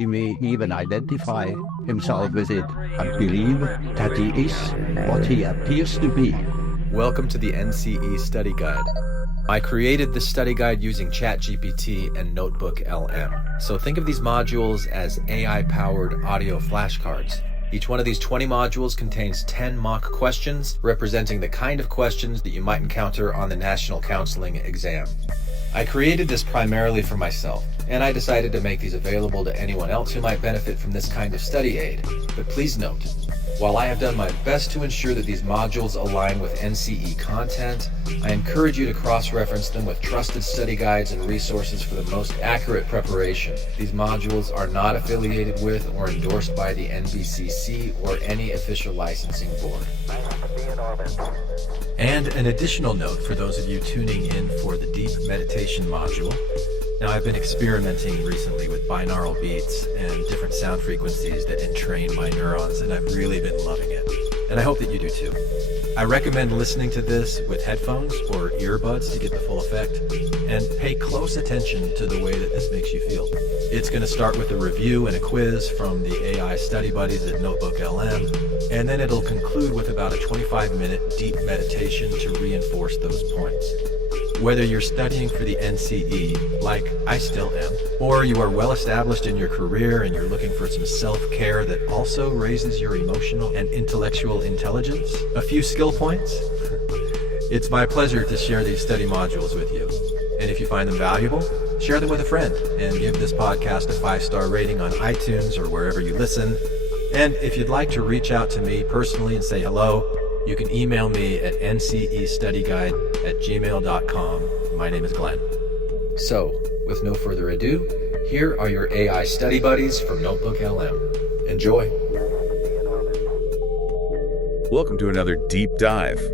He may even identify himself with it and believe that he is what he appears to be. Welcome to the NCE Study Guide. I created this study guide using ChatGPT and Notebook LM. So think of these modules as AI-powered audio flashcards. Each one of these 20 modules contains 10 mock questions representing the kind of questions that you might encounter on the National Counseling exam. I created this primarily for myself, and I decided to make these available to anyone else who might benefit from this kind of study aid. But please note, while I have done my best to ensure that these modules align with NCE content, I encourage you to cross-reference them with trusted study guides and resources for the most accurate preparation. These modules are not affiliated with or endorsed by the NBCC or any official licensing board. And an additional note for those of you tuning in for the deep meditation module. Now, I've been experimenting recently with binaural beats and different sound frequencies that entrain my neurons, and I've really been loving it. And I hope that you do too. I recommend listening to this with headphones or earbuds to get the full effect, and pay close attention to the way that this makes you feel. It's going to start with a review and a quiz from the AI study buddies at Notebook LM, and then it'll conclude with about a 25-minute deep meditation to reinforce those points. Whether you're studying for the NCE, like I still am, or you are well established in your career and you're looking for some self-care that also raises your emotional and intellectual intelligence, a few skill points, it's my pleasure to share these study modules with you. And if you find them valuable, share them with a friend and give this podcast a 5-star rating on iTunes or wherever you listen. And if you'd like to reach out to me personally and say hello, you can email me at ncestudyguide@gmail.com. My name is Glenn. So, with no further ado, here are your AI study buddies from Notebook LM. Enjoy. Welcome to another deep dive.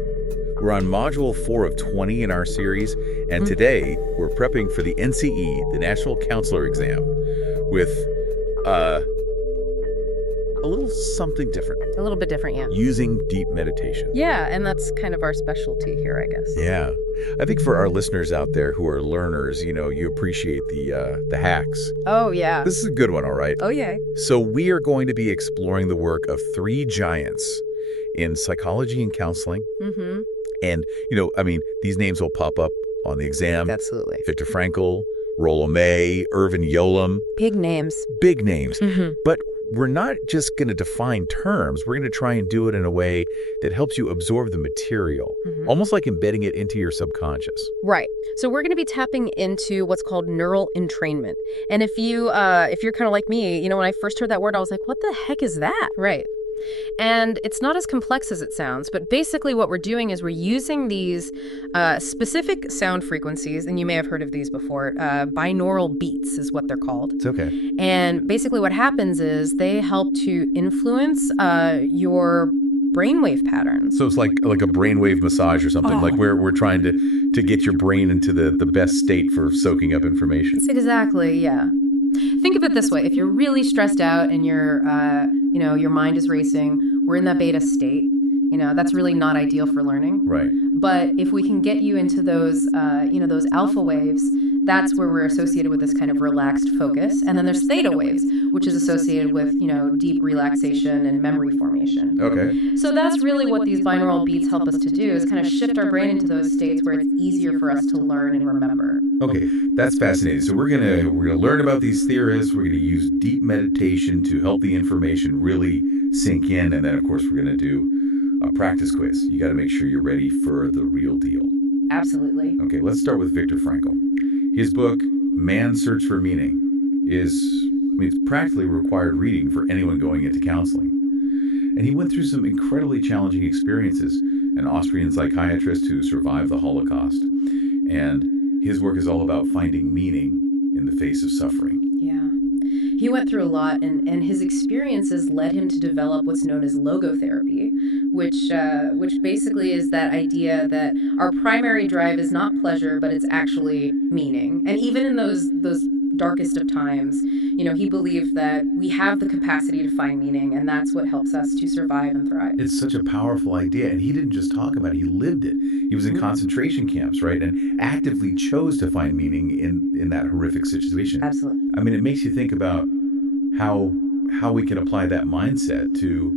We're on module 4 of 20 in our series, and today we're prepping for the NCE, the National Counselor exam, with a little something different. A little bit different, yeah. Using deep meditation. Yeah, and that's kind of our specialty here, I guess. Yeah. I think for our listeners out there who are learners, you appreciate the hacks. Oh, yeah. This is a good one, all right? Oh, yeah. So we are going to be exploring the work of 3 giants in psychology and counseling. Mm-hmm. And, these names will pop up on the exam. Absolutely. Viktor Frankl, Rollo, Irvin, Yalom. Big names. Big names. Mm-hmm. But we're not just going to define terms. We're going to try and do it in a way that helps you absorb the material, almost like embedding it into your subconscious. Right. So we're going to be tapping into what's called neural entrainment. And if you're kind of like me, when I first heard that word, I was like, what the heck is that? Right. And it's not as complex as it sounds, but basically what we're doing is we're using these specific sound frequencies, and you may have heard of these before. Binaural beats is what they're called. It's okay. And basically what happens is they help to influence your brainwave patterns. So it's like a brainwave massage or something. Like we're trying to get your brain into the best state for soaking up information. Exactly, yeah. Think of it this way. If you're really stressed out and your mind is racing, we're in that beta state. That's really not ideal for learning. Right. But if we can get you into those alpha waves, that's where we're associated with this kind of relaxed focus. And then there's theta waves, which is associated with, deep relaxation and memory formation. Okay. So that's really what these binaural beats help us to do, is kind of shift our brain into those states where it's easier for us to learn and remember. Okay, that's fascinating. So we're gonna learn about these theorists. We're gonna use deep meditation to help the information really sink in, and then of course we're gonna do a practice quiz. You got to make sure you're ready for the real deal. Absolutely. Okay, let's start with Viktor Frankl. His book, Man's Search for Meaning, it's practically required reading for anyone going into counseling. And he went through some incredibly challenging experiences, an Austrian psychiatrist who survived the Holocaust. And his work is all about finding meaning in the face of suffering. Yeah. He went through a lot, and his experiences led him to develop what's known as logotherapy, which basically is that idea that our primary drive is not pleasure, but it's actually meaning. And even in those darkest of times, he believed that we have the capacity to find meaning, and that's what helps us to survive and thrive. It's such a powerful idea, and he didn't just talk about it, he lived it. He was in concentration camps, right, and actively chose to find meaning in that horrific situation. Absolutely. It makes you think about how we can apply that mindset to,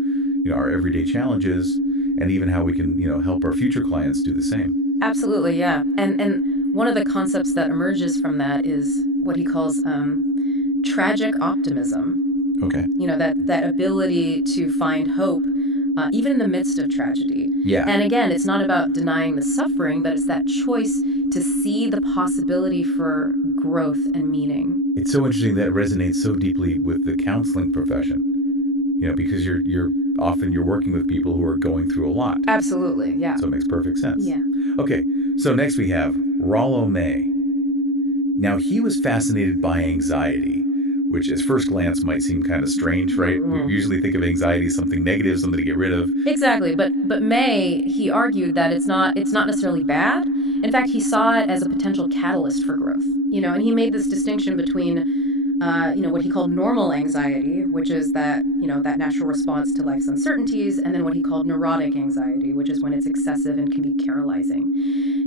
our everyday challenges, and even how we can, help our future clients do the same. Absolutely, yeah. And one of the concepts that emerges from that is what he calls tragic optimism. Okay. That ability to find hope even in the midst of tragedy. Yeah. And again, it's not about denying the suffering, but it's that choice to see the possibility for growth and meaning. It's so interesting that resonates so deeply with the counseling profession, because you're often working with people who are going through a lot. Absolutely, yeah. So it makes perfect sense. Yeah. Okay, so next we have Rollo. Now, he was fascinated by anxiety, which at first glance might seem kind of strange, right? We usually think of anxiety as something negative, something to get rid of. Exactly, but May, he argued that it's not necessarily bad. In fact, he saw it as a potential catalyst for growth. And he made this distinction between what he called normal anxiety, which is that natural response to life's uncertainties, and then what he called neurotic anxiety, which is when it's excessive and can be paralyzing.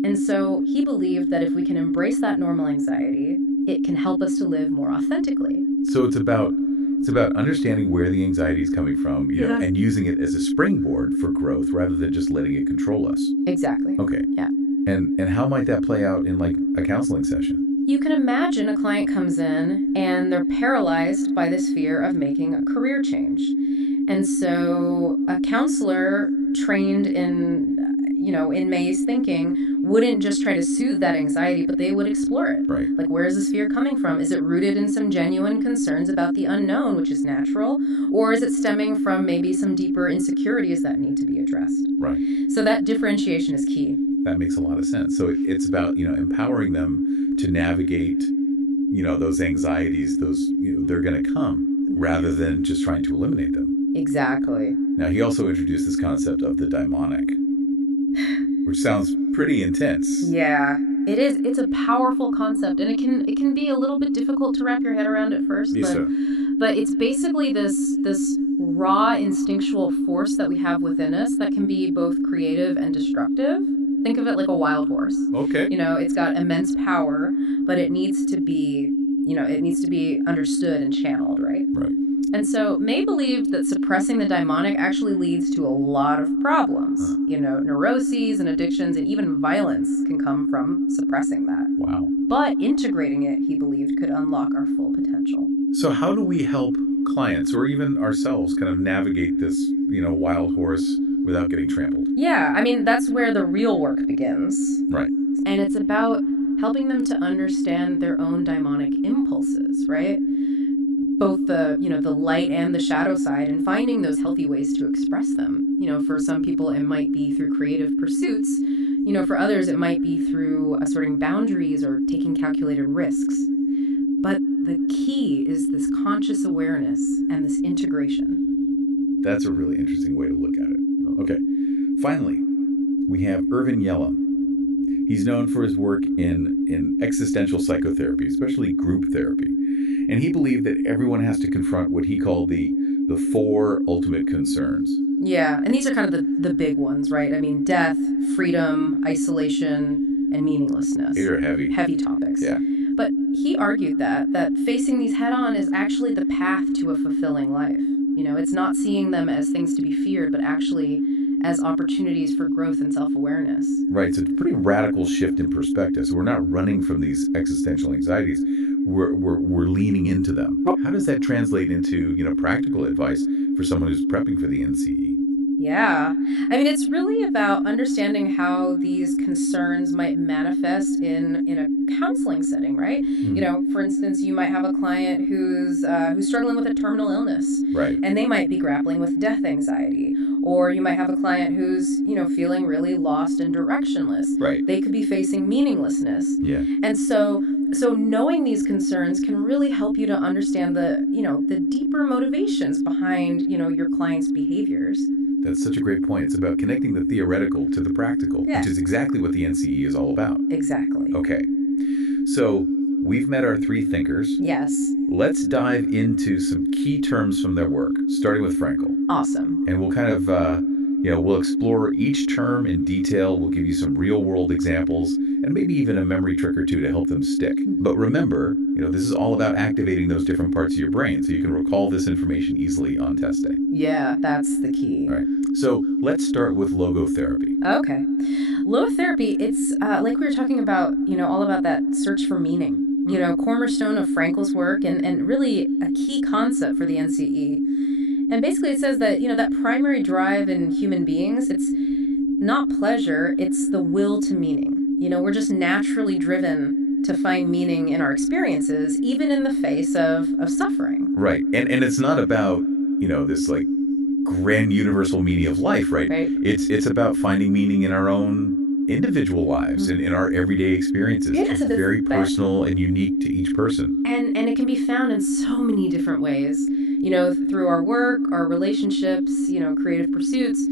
And so he believed that if we can embrace that normal anxiety, it can help us to live more authentically. So it's about understanding where the anxiety is coming from, and using it as a springboard for growth rather than just letting it control us. Exactly. Okay. Yeah. And how might that play out in like a counseling session? You can imagine a client comes in and they're paralyzed by this fear of making a career change. And so a counselor trained in May's thinking wouldn't just try to soothe that anxiety, but they would explore it. Right. Like, where is this fear coming from? Is it rooted in some genuine concerns about the unknown, which is natural? Or is it stemming from maybe some deeper insecurities that need to be addressed? Right. So that differentiation is key. That makes a lot of sense. So it's about, empowering them to navigate, those anxieties, they're going to come, rather than just trying to eliminate them. Exactly. Now, he also introduced this concept of the daimonic, which sounds pretty intense. Yeah, it is. It's a powerful concept, and it can be a little bit difficult to wrap your head around at first. Yes, but it's basically this raw instinctual force that we have within us that can be both creative and destructive. Think of it like a wild horse. Okay. It's got immense power, but it needs to be, understood and channeled, right? Right. And so May believed that suppressing the daimonic actually leads to a lot of problems. Neuroses and addictions and even violence can come from suppressing that. Wow. But integrating it, he believed, could unlock our full potential. So how do we help clients or even ourselves kind of navigate this, wild horse without getting trampled? Yeah, that's where the real work begins. Right. And it's about helping them to understand their own daimonic impulses, right? Both the light and the shadow side, and finding those healthy ways to express them. For some people it might be through creative pursuits. For others it might be through asserting boundaries or taking calculated risks. But the key is this conscious awareness and this integration. That's a really interesting way to look at it. Okay. Finally, we have Irvin Yalom. He's known for his work in existential psychotherapy, especially group therapy. And he believed that everyone has to confront what he called the 4 ultimate concerns. Yeah, and these are kind of the big ones, right? Death, freedom, isolation, and meaninglessness. These are heavy. Heavy topics. Yeah. But he argued that facing these head on is actually the path to a fulfilling life. It's not seeing them as things to be feared, but actually as opportunities for growth and self-awareness. Right, so it's a pretty radical shift in perspective. So we're not running from these existential anxieties. We're leaning into them. How does that translate into, practical advice for someone who's prepping for the NCE? Yeah. It's really about understanding how these concerns might manifest in a counseling setting, right? For instance, you might have a client who's struggling with a terminal illness. Right. And they might be grappling with death anxiety. Or you might have a client who's, feeling really lost and directionless. Right. They could be facing meaninglessness. Yeah. And so knowing these concerns can really help you to understand the deeper motivations behind, your client's behaviors. That's such a great point. It's about connecting the theoretical to the practical, which is exactly what the NCE is all about. Exactly. Okay. So we've met our 3 thinkers. Yes. Let's dive into some key terms from their work, starting with Frankl. Awesome. And we'll kind of, we'll explore each term in detail. We'll give you some real-world examples and maybe even a memory trick or two to help them stick. But remember, this is all about activating those different parts of your brain so you can recall this information easily on test day. Yeah, that's the key. All right. So let's start with logotherapy. Okay. Logotherapy, it's like we were talking about, all about that search for meaning. Cornerstone of Frankl's work and really a key concept for the NCE. And basically it says that, that primary drive in human beings, it's not pleasure, it's the will to meaning. We're just naturally driven to find meaning in our experiences, even in the face of suffering. Right. And it's not about, this like grand universal meaning of life, right? It's about finding meaning in our own individual lives and in our everyday experiences. Yeah, it's very personal and unique to each person. And it can be found in so many different ways, through our work, our relationships, creative pursuits,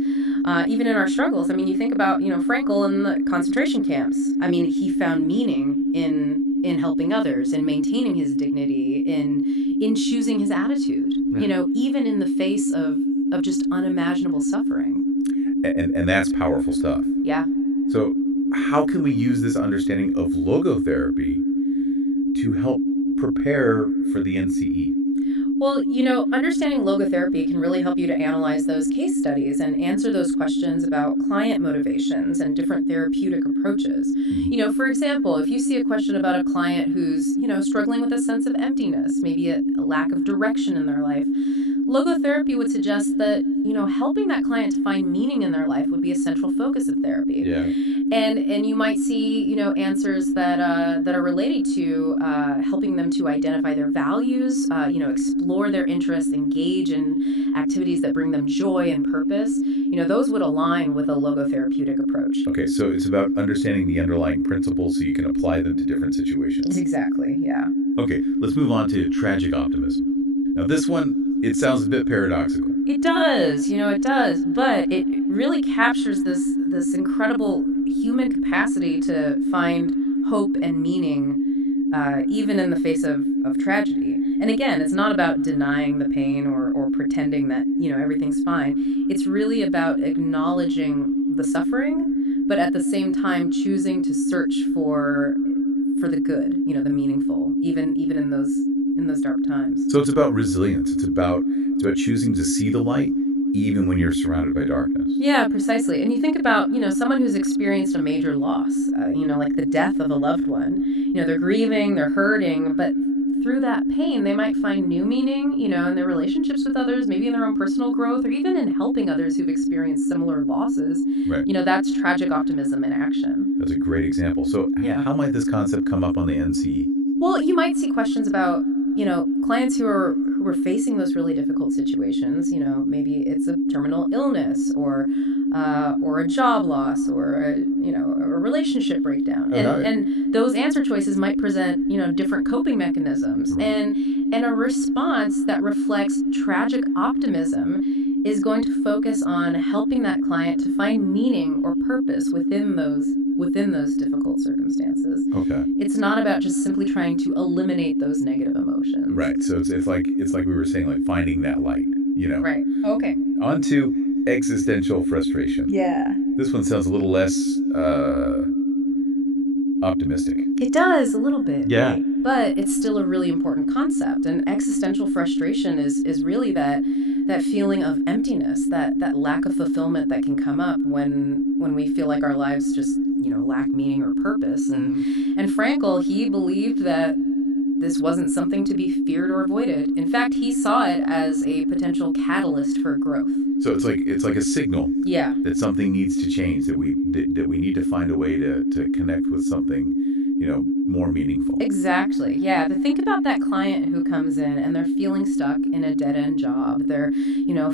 even in our struggles. I mean, you think about, Frankl in the concentration camps. I mean, he found meaning in helping others, in maintaining his dignity, in choosing his attitude, even in the face of just unimaginable suffering. And that's powerful stuff. Yeah. So how can we use this understanding of logotherapy to help prepare for the NCE? Well, understanding logotherapy can really help you to analyze those case studies and answer those questions about client motivations and different therapeutic approaches. For example, if you see a question about a client who's, struggling with a sense of emptiness, maybe a lack of direction in their life, logotherapy would suggest that, helping that client to find meaning in their life would be a central focus of therapy. Yeah. And you might see, answers that are related to helping them to identify their values, explore their interests, engage in activities that bring them joy and purpose. Those would align with a logotherapeutic approach. Okay, so it's about understanding the underlying principles so you can apply them to different situations. Exactly, yeah. Okay, let's move on to tragic optimism. Now this one, it sounds a bit paradoxical. It does, it does, but it really captures this incredible human capacity to find hope and meaning even in the face of tragedy. And again, it's not about denying the pain or pretending that, everything's fine. It's really about acknowledging the suffering, but at the same time choosing to search for the good, the meaningful, even in those dark times. So it's about resilience. It's about choosing to see the light even when you're surrounded by darkness. Yeah, precisely. And you think about, someone who's experienced a major loss, like the death of a loved one. They're grieving, they're hurting, but through that pain, they might find new meaning, in their relationships with others, maybe in their own personal growth, or even in helping others who've experienced similar losses. Right. That's tragic optimism in action. That's a great example. So how might this concept come up on the NCE? Well, you might see questions about, clients who are facing those really difficult situations. Maybe it's a terminal illness or a job loss or a relationship breakdown. And those answer choices might present, different coping mechanisms. And a response that reflects tragic optimism is going to focus on helping that client to find meaning or purpose within those difficult circumstances. Okay. It's not about just simply trying to eliminate those negative emotions. Right. So it's like we were saying, like finding that light, Right. Okay. On to existential frustration. Yeah. This one sounds a little less optimistic. It does a little bit. Yeah. Right? But it's still a really important concept. And existential frustration is really that feeling of emptiness, that lack of fulfillment that can come up when we feel like our lives just, lack meaning or purpose. And Frankl, he believed that this wasn't something to be feared or avoided. In fact, he saw it as a potential catalyst for growth. So it's like a signal. Yeah. That something needs to change, that we need to find a way to connect with something, more meaningful. Exactly. Yeah. But think about that client who comes in and they're feeling stuck in a dead-end job. They're,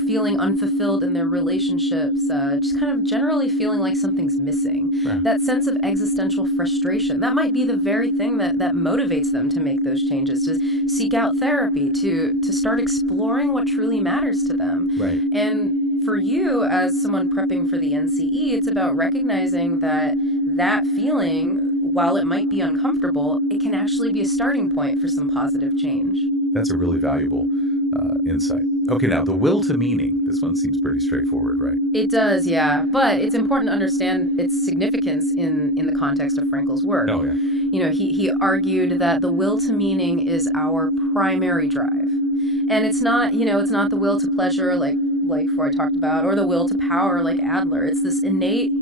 feeling unfulfilled in their relationships, just kind of generally feeling like something's missing. Right. That sense of existential frustration, that might be the very thing that motivates them to make those changes, to seek out therapy, to start exploring what truly matters to them. Right. And for you, as someone prepping for the NCE, it's about recognizing that feeling, while it might be uncomfortable, it can actually be a starting point for some positive change. That's a really valuable insight. Okay, now the will to meaning. This one seems pretty straightforward, right? It does, yeah. But it's important to understand its significance in the context of Frankl's work. Oh, yeah. He argued that the will to meaning is our primary drive. And it's not, it's not the will to pleasure like Freud talked about, or the will to power like Adler. It's this innate,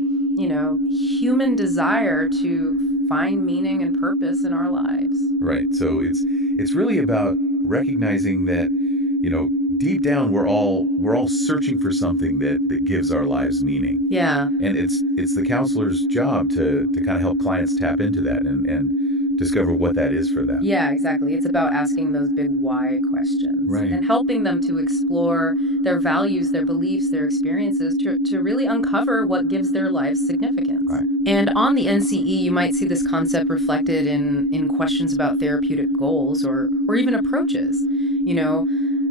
human desire to find meaning and purpose in our lives. Right. So it's really about recognizing that, deep down we're all searching for something that gives our lives meaning. Yeah. And it's the counselor's job to kind of help clients tap into that and discover what that is for them. Yeah, exactly. It's about asking those big why questions. Right. And helping them to explore their values, their beliefs, their experiences to really uncover what gives their lives significance. Right. And on the NCE, you might see this concept reflected in questions about therapeutic goals or even approaches.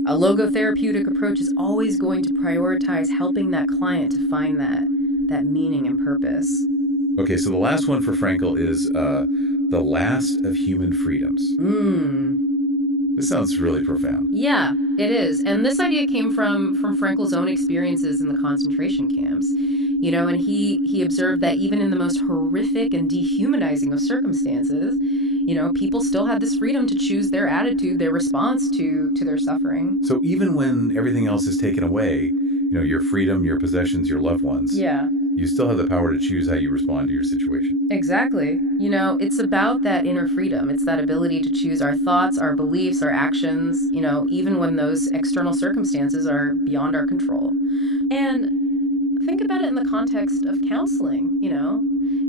A logotherapeutic approach is always going to prioritize helping that client to find that meaning and purpose. Okay, so the last one for Frankl is the last of human freedoms. This sounds really profound. Yeah, it is. And this idea came from Frankl's own experiences in the concentration camps. And he observed that even in the most horrific and dehumanizing of circumstances, people still had this freedom to choose their attitude, their response to their suffering. So even when everything else is taken away, your freedom, your possessions, your loved ones, Yeah. you still have the power to choose how you respond to your situation. Exactly. It's about that inner freedom. It's that ability to choose our thoughts, our beliefs, our actions, even when those external circumstances are beyond our control. And think about it in the context of counseling.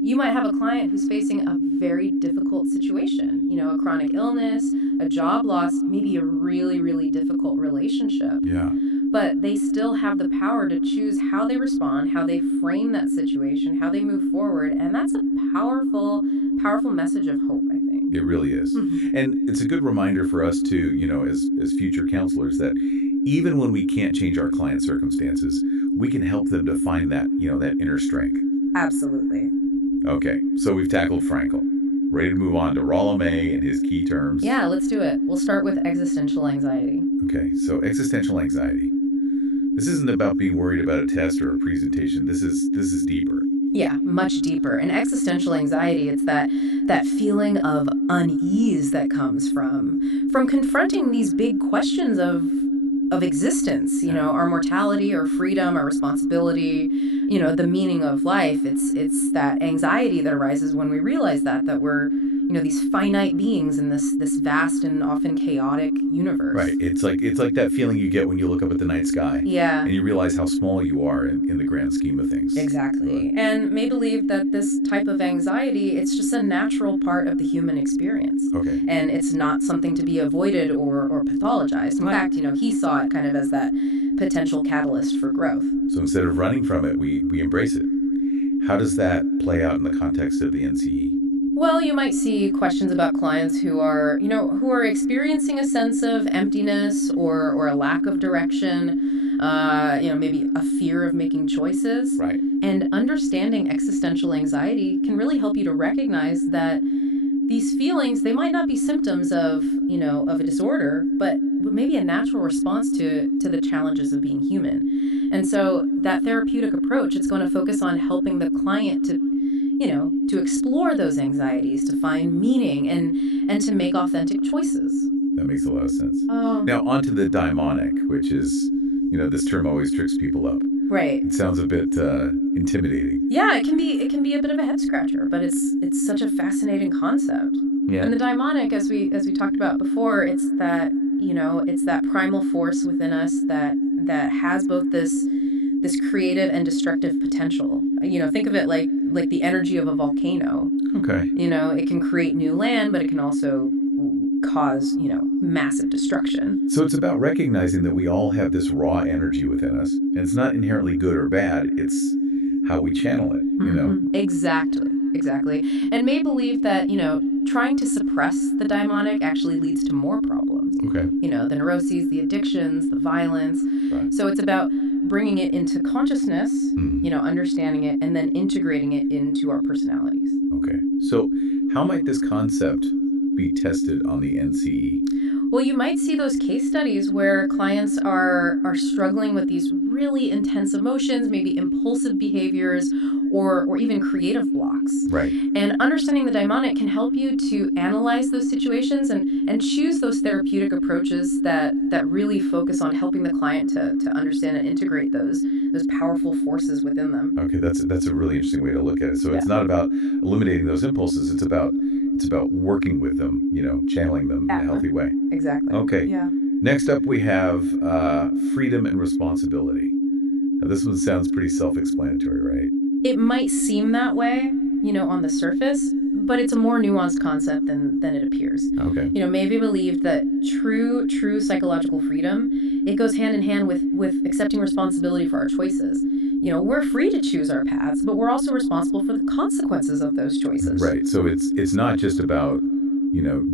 You might have a client who's facing a very difficult situation, a chronic illness, a job loss, maybe a really, really difficult relationship. Yeah. But they still have the power to choose how they respond, how they frame that situation, how they move forward. And that's a powerful, powerful message of hope, I think. It really is. Mm-hmm. And it's a good reminder for us too, as future counselors, that even when we can't change our client's circumstances, we can help them to find that, that inner strength. Absolutely. Okay, so we've tackled Frankl. Ready to move on to Rollo and his key terms? Yeah, let's do it. We'll start with existential anxiety. Okay, so existential anxiety. This isn't about being worried about a test or a presentation. This is deeper. Yeah, much deeper. And existential anxiety, it's that feeling of unease that comes from confronting these big questions of existence, our mortality, our freedom, our responsibility, the meaning of life. It's that anxiety that arises when we realize that we're, these finite beings in this vast and often chaotic universe. Right. It's like that feeling you get when you look up at the night sky. Yeah. And you realize how small you are in the grand scheme of things. Exactly. And may believe that this type of anxiety, it's just a natural part of the human experience. Okay. And it's not something to be avoided or pathologized. In fact, he saw it kind of as that potential catalyst for growth. So instead of running from it, we embrace it. How does that play out in the context of the NCE? Well, you might see questions about clients who are experiencing a sense of emptiness or a lack of direction, maybe a fear of making choices. Right. And understanding existential anxiety can really help you to recognize that these feelings, they might not be symptoms of a disorder, but maybe a natural response to the challenges of being human. And so that therapeutic approach, it's going to focus on helping the client to explore those anxieties, to find meaning and to make authentic choices. That makes a lot of sense. Now, on to the daimonic, which is, this term always tricks people up. Right. It sounds a bit intimidating. Yeah, it can be a bit of a head scratcher, but it's such a fascinating concept. Yeah. And the daimonic, as we talked about before, it's that primal force within us that has both this creative and destructive potential. Think of it like the energy of a volcano. Okay. It can create new land, but it can also cause, massive destruction. So it's about recognizing that we all have this raw energy within us, and it's not inherently good or bad. It's how we channel it, Mm-hmm. Exactly. And may believe that, trying to suppress the daimonic actually leads to more problems. Okay. The neuroses, the addictions, the violence. Right. So it's about bringing it into consciousness, understanding it, and then integrating it into our personalities. Okay. So how might this concept be tested on the NCE? Well, you might see those case studies where clients are struggling with these really intense emotions, maybe impulsive behaviors, or even creative blocks. Right. And understanding the daimonic can help you to analyze those situations and choose those therapeutic approaches that really focus on helping the client to understand and integrate those powerful forces within them. Okay, that's a really interesting way to look at it. So it's not about eliminating those impulses. It's about working with them, channeling them in a healthy way. Exactly. Okay. Yeah. Next up, we have freedom and responsibility. Now, this one sounds pretty self-explanatory, right? It might seem that way, on the surface, but it's a more nuanced concept than it appears. Okay. Maybe believed that true psychological freedom, it goes hand in hand with accepting responsibility for our choices. We're free to choose our paths, but we're also responsible for the consequences of those choices. Right. So it's not just about,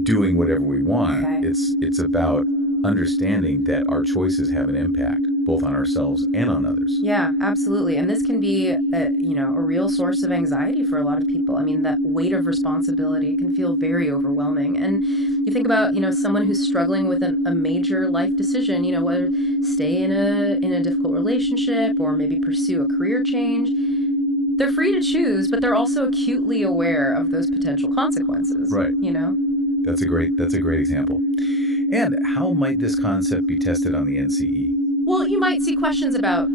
doing whatever we want. Okay. It's about understanding that our choices have an impact both on ourselves and on others. Yeah, absolutely. And this can be a real source of anxiety for a lot of people. I mean, that weight of responsibility can feel very overwhelming. And you think about, someone who's struggling with a major life decision, whether stay in a difficult relationship or maybe pursue a career change. They're free to choose, but they're also acutely aware of those potential consequences. Right. That's a great example. And how might this concept be tested on the NCE? Well, you might see questions about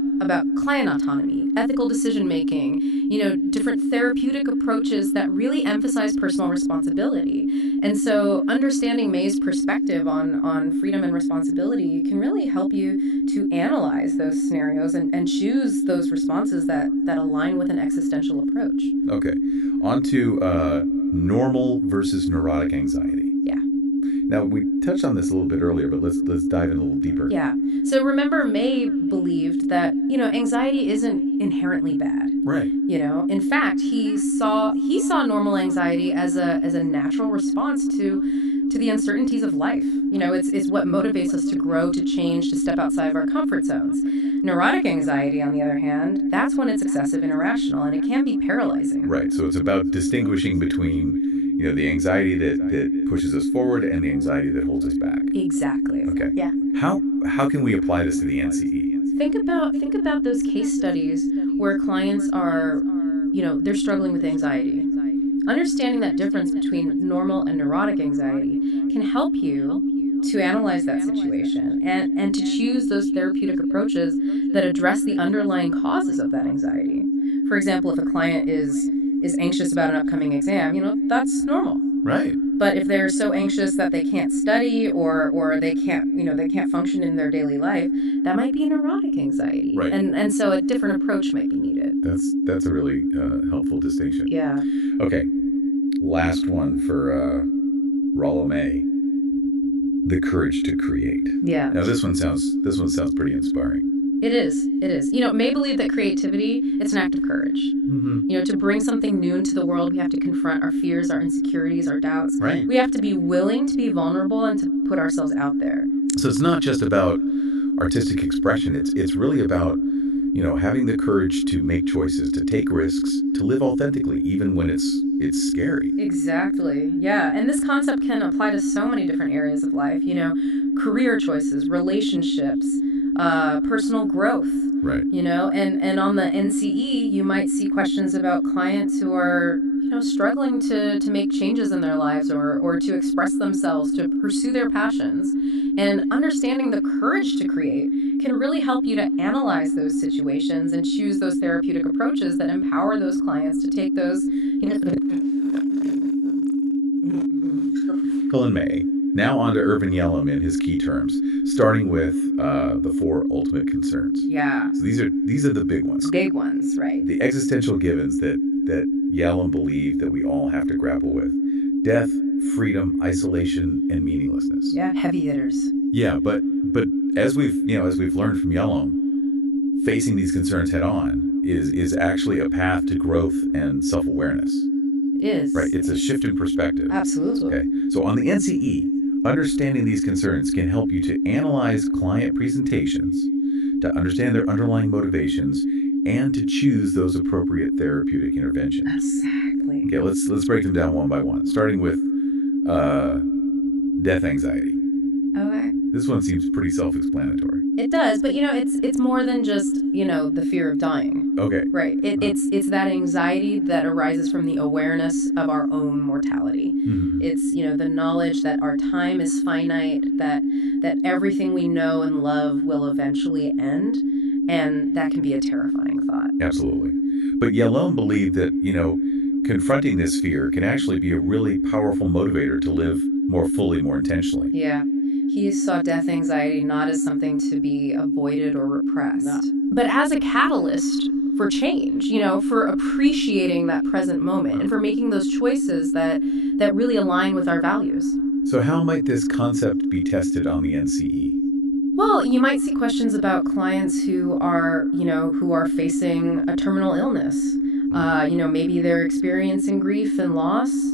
client autonomy, ethical decision-making, different therapeutic approaches that really emphasize personal responsibility. And so understanding May's perspective on freedom and responsibility can really help you to analyze those scenarios and choose those responses that align with an existential approach. Okay. On to normal versus neurotic anxiety. Yeah. Now, we touched on this a little bit earlier, but let's dive in a little deeper. Yeah. So remember, May believed that, anxiety isn't inherently bad. Right. In fact, he saw normal anxiety as a natural response to the uncertainties of life. It's what motivates us to grow, to change, to step outside of our comfort zones. Neurotic anxiety, on the other hand, that's when it's excessive and irrational, and it can be paralyzing. Right. So it's about distinguishing between the anxiety that pushes us forward and the anxiety that holds us back. Exactly. Okay. Yeah. How can we apply this to the NCE? Think about those case studies where clients are, they're struggling with anxiety. Understanding that difference between normal and neurotic anxiety can help you to analyze that situation and to choose those therapeutic approaches that address the underlying causes of that anxiety. For example, if a client is anxious about an upcoming exam, that's normal. Right. But if they're so anxious that they can't study or they can't function in their daily life, that might be neurotic anxiety. Right. And so a different approach might be needed. That's a really helpful distinction. Yeah. Okay. Last one for Rollo May. The courage to create. Yeah. Now this one sounds pretty inspiring. It is. May believe that creativity, it's an act of courage. Mm-hmm. To bring something new into the world, we have to confront our fears, our insecurities, our doubts. Right. We have to be willing to be vulnerable and to put ourselves out there. So it's not just about artistic expression. It's really about, having the courage to make choices, to take risks, to live authentically, even when it's scary. Exactly. Yeah. And this concept can apply to so many different areas of life, career choices, relationships, personal growth. Right. And on the NCE, you might see questions about clients who are, struggling to make changes in their lives or to express themselves, to pursue their passions. And understanding the courage to create can really help you to analyze those situations and choose those therapeutic approaches that empower those clients to take those. Frankl and May. Now on to Irvin Yalom and his key terms, starting with the 4 ultimate concerns. Yeah. So these are the big ones. Big ones, right. The existential givens that Yalom believed that we all have to grapple with. Death, freedom, isolation, and meaninglessness. Yeah, heavy hitters. Yeah, but as we've learned from Yalom, facing these concerns head on is actually a path to growth and self-awareness. Is. Right. It's a shift in perspective. Absolutely. Okay. So on the NCE, understanding these concerns can help you to analyze client presentations, to understand their underlying motivations, and to choose those appropriate therapeutic interventions. Exactly. Okay, let's break them down one by one, starting with Uh, death anxiety. Okay. This one seems pretty self-explanatory. It does, but it's more than just the fear of dying. Okay. Right. It's that anxiety that arises from the awareness of our own mortality. It's the knowledge that our time is finite, that everything we know and love will eventually end, and that can be a terrifying thought. Absolutely. But Yalom believed that, confronting this fear can actually be a really powerful motivator to live more fully, more intentionally. Yeah. He saw death anxiety not as something to be avoided or repressed, but as a catalyst for change, for appreciating that present moment and for making those choices that really align with our values. So how might this concept be tested on the NCE? Well, you might see questions about clients who are facing a terminal illness. Maybe they're experiencing grief and loss.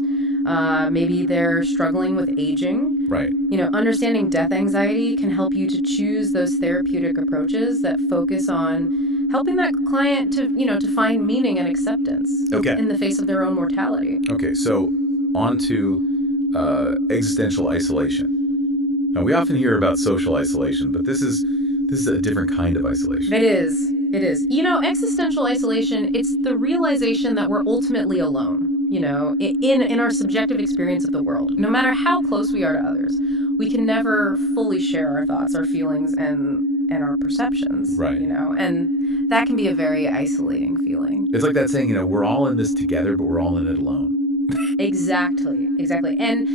Maybe they're struggling with aging. Right. Understanding death anxiety can help you to choose those therapeutic approaches that focus on helping that client to find meaning and acceptance in the face of their own mortality. Okay, so on to existential isolation. Now, we often hear about social isolation, but this is a different kind of isolation. It is. Existential isolation, it's the realization that we're ultimately alone. In our subjective experience of the world. No matter how close we are to others, we can never fully share our thoughts, our feelings, and our perceptions. Right. And that can be a very isolating feeling. It's like that saying, we're all in this together, but we're all in it alone. Exactly. And,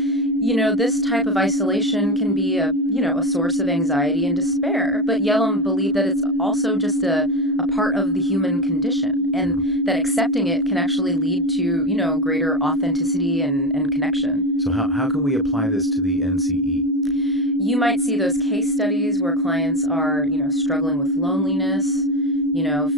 this type of isolation can be a source of anxiety and despair. But Yalom believed that it's also just a part of the human condition, and that accepting it can actually lead to, greater authenticity and connection. So how can we apply this to the NCE? You might see those case studies where clients are, struggling with loneliness,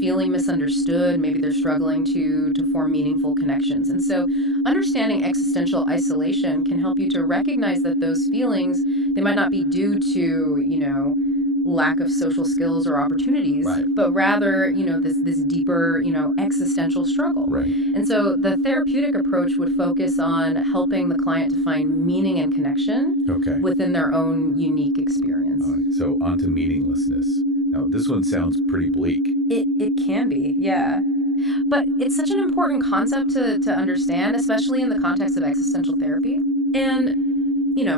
feeling misunderstood. Maybe they're struggling to form meaningful connections. And so understanding existential isolation can help you to recognize that those feelings, they might not be due to, lack of social skills or opportunities, right, but rather, this deeper, existential struggle. Right. And so the therapeutic approach would focus on helping the client to find meaning and connection within their own unique experience. All right. So on to meaninglessness. Now, this one sounds pretty bleak. It can be, yeah. But it's such an important concept to understand, especially in the context of existential therapy. And,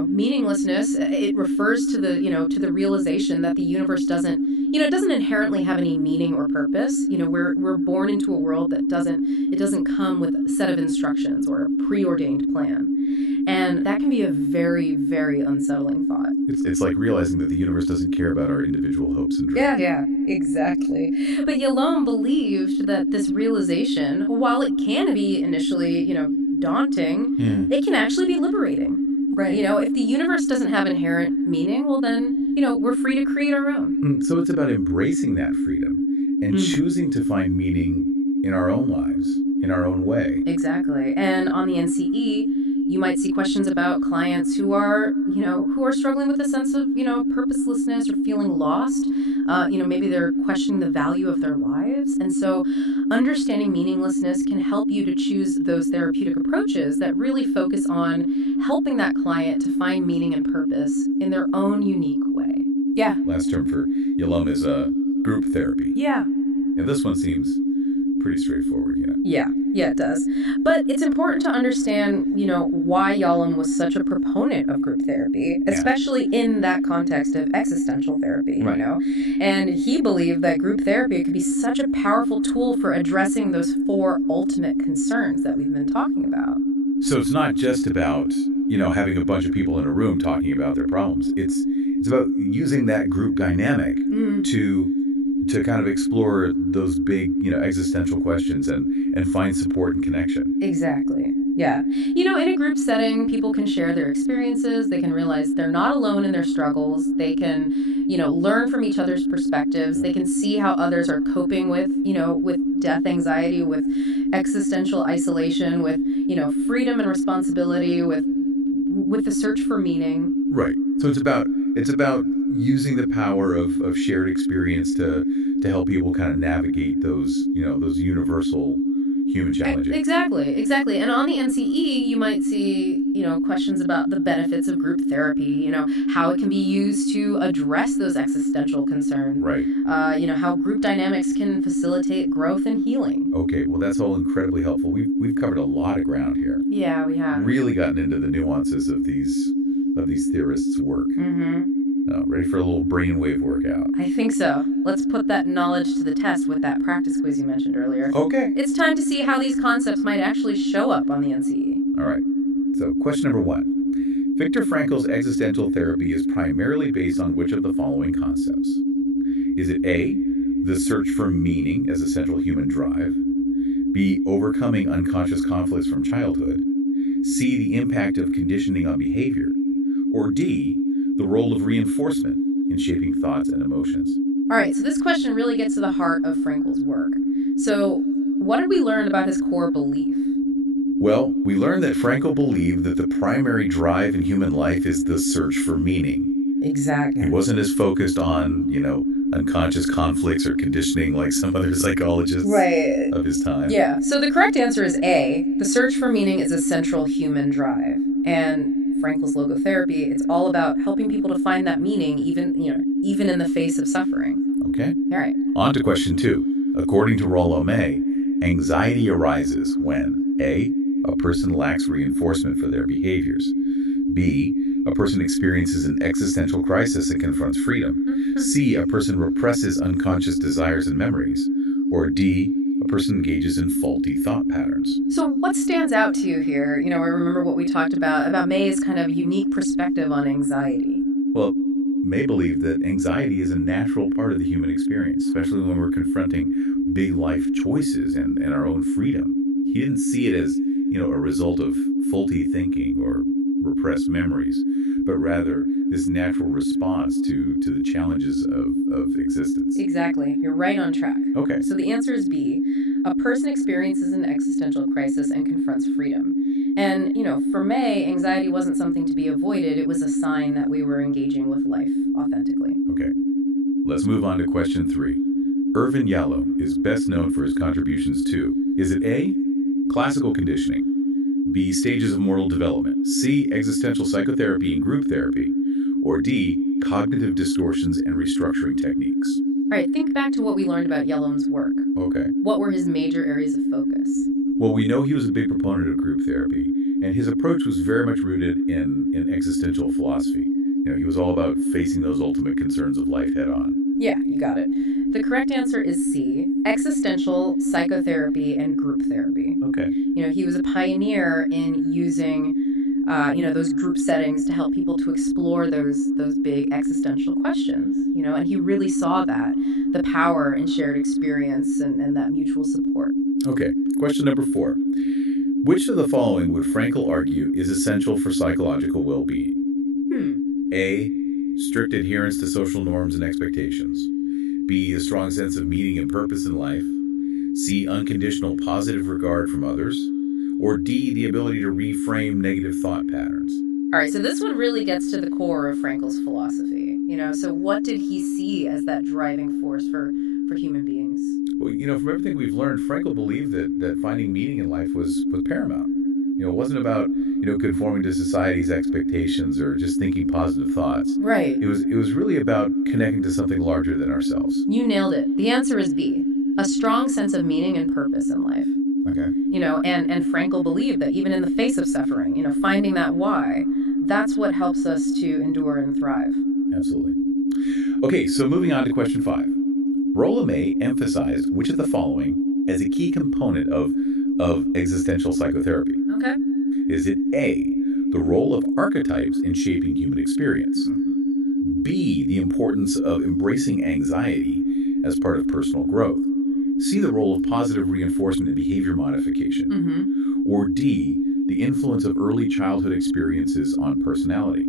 meaninglessness, it refers to the realization that the universe doesn't inherently have any meaning or purpose. We're born into a world that doesn't come with a set of instructions or a preordained plan. And that can be a very, very unsettling thought. It's like realizing that the universe doesn't care about our individual hopes and dreams. Yeah, exactly. But Yalom believed that this realization, while it can be initially, daunting, it can actually be liberating. Right. If the universe doesn't have inherent meaning, well then, we're free to create our own. So it's about embracing that freedom and choosing to find meaning in our own lives, in our own way. Exactly. And on the NCE, you might see questions about clients who are struggling with a sense of, purposelessness or feeling lost. Maybe they're questioning the value of their lives. And so understanding meaninglessness can help you to choose those therapeutic approaches that really focus on helping that client to find meaning and purpose in their own unique way. Yeah. Last term for Yalom is group therapy. Yeah. And this one seems pretty straightforward, Yeah, it does. But it's important to understand, why Yalom was such a proponent of group therapy, especially in that context of existential therapy, And he believed that group therapy could be such a powerful tool for addressing those 4 ultimate concerns that we've been talking about. So it's not just about, having a bunch of people in a room talking about their problems. It's about using that group dynamic to kind of explore those big, existential questions and find support and connection. Exactly. Yeah. In a group setting, people can share their experiences. They can realize they're not alone in their struggles. They can, learn from each other's perspectives. They can see how others are coping with death anxiety, with existential isolation, with, freedom and responsibility, with the search for meaning. Right. So it's about using the power of shared experience to help people kind of navigate those, those universal human challenging. Exactly. And on the NCE, you might see, questions about the benefits of group therapy, how it can be used to address those existential concerns. Right. How group dynamics can facilitate growth and healing. Okay, well, that's all incredibly helpful. We've covered a lot of ground here. Yeah, we have. Really gotten into the nuances of these theorists' work. Mm-hmm. Ready for a little brainwave workout? I think so. Let's put that knowledge to the test with that practice quiz you mentioned earlier. Okay. It's time to see how these concepts might actually show up on the NCE. All right. So, question number 1. Viktor Frankl's existential therapy is primarily based on which of the following concepts? Is it A, the search for meaning as a central human drive? B, overcoming unconscious conflicts from childhood? C, the impact of conditioning on behavior? Or D, the role of reinforcement in shaping thoughts and emotions? All right, so this question really gets to the heart of Frankl's work. So, what did we learn about his core belief? Well, we learned that Frankl believed that the primary drive in human life is the search for meaning. Exactly. He wasn't as focused on, unconscious conflicts or conditioning like some other psychologists of his time. Yeah, so the correct answer is A, the search for meaning is a central human drive. And Frankl's logotherapy, it's all about helping people to find that meaning even in the face of suffering. Okay. All right. On to question 2. According to Rollo, anxiety arises when A, a person lacks reinforcement for their behaviors. B, a person experiences an existential crisis and confronts freedom. C, a person represses unconscious desires and memories. Or D, a person engages in faulty thought patterns. So what stands out to you here? I remember what we talked about May's kind of unique perspective on anxiety. Well, May believed that anxiety is a natural part of the human experience, especially when we're confronting big life choices and our own freedom. He didn't see it as, a result of faulty thinking or repressed memories, but rather this natural response to the challenges of existence. Exactly. You're right on track. Okay. So the answer is B. A person experiences an existential crisis and confronts freedom. And, for May, anxiety wasn't something to be avoided. It was a sign that we were engaging with life authentically. Okay. Let's move on to question 3. Irvin Yalom is best known for his contributions to, is it A, classical conditioning, B, stages of moral development, C, existential psychotherapy and group therapy, or D, cognitive distortions and restructuring techniques? All right, think back to what we learned about Yalom's work. Okay. What were his major areas of focus? Well, we know he was a big proponent of group therapy, and his approach was very much rooted in existential philosophy. He was all about facing those ultimate concerns of life head on. Yeah, you got it. The correct answer is C, existential psychotherapy and group therapy. Okay. He was a pioneer in using, those group settings to help people to explore those big existential questions, and he really saw the power in shared experience and that mutual support. Okay, question number 4. Which of the following would Frankl argue is essential for psychological well-being? A, strict adherence to social norms and expectations. B, a strong sense of meaning and purpose in life. C, unconditional positive regard from others. Or D, the ability to reframe negative thought patterns. All right, so this one really gets to the core of Frankl's philosophy. So what did he see as that driving force for human beings? Well, from everything we've learned, Frankl believed that finding meaning in life was paramount. It wasn't about, conforming to society's expectations or just thinking positive thoughts. Right. It was really about connecting to something larger than ourselves. You nailed it. The answer is B, a strong sense of meaning and purpose in life. Okay. And Frankl believed that even in the face of suffering, finding that why, that's what helps us to endure and thrive. Absolutely. Okay, so moving on to question 5. Rollo emphasized which of the following as a key component of existential psychotherapy? Okay. Is it A, the role of archetypes in shaping human experience? B, the importance of embracing anxiety as part of personal growth? C, the role of positive reinforcement and behavior modification? Or D, the influence of early childhood experiences on personality?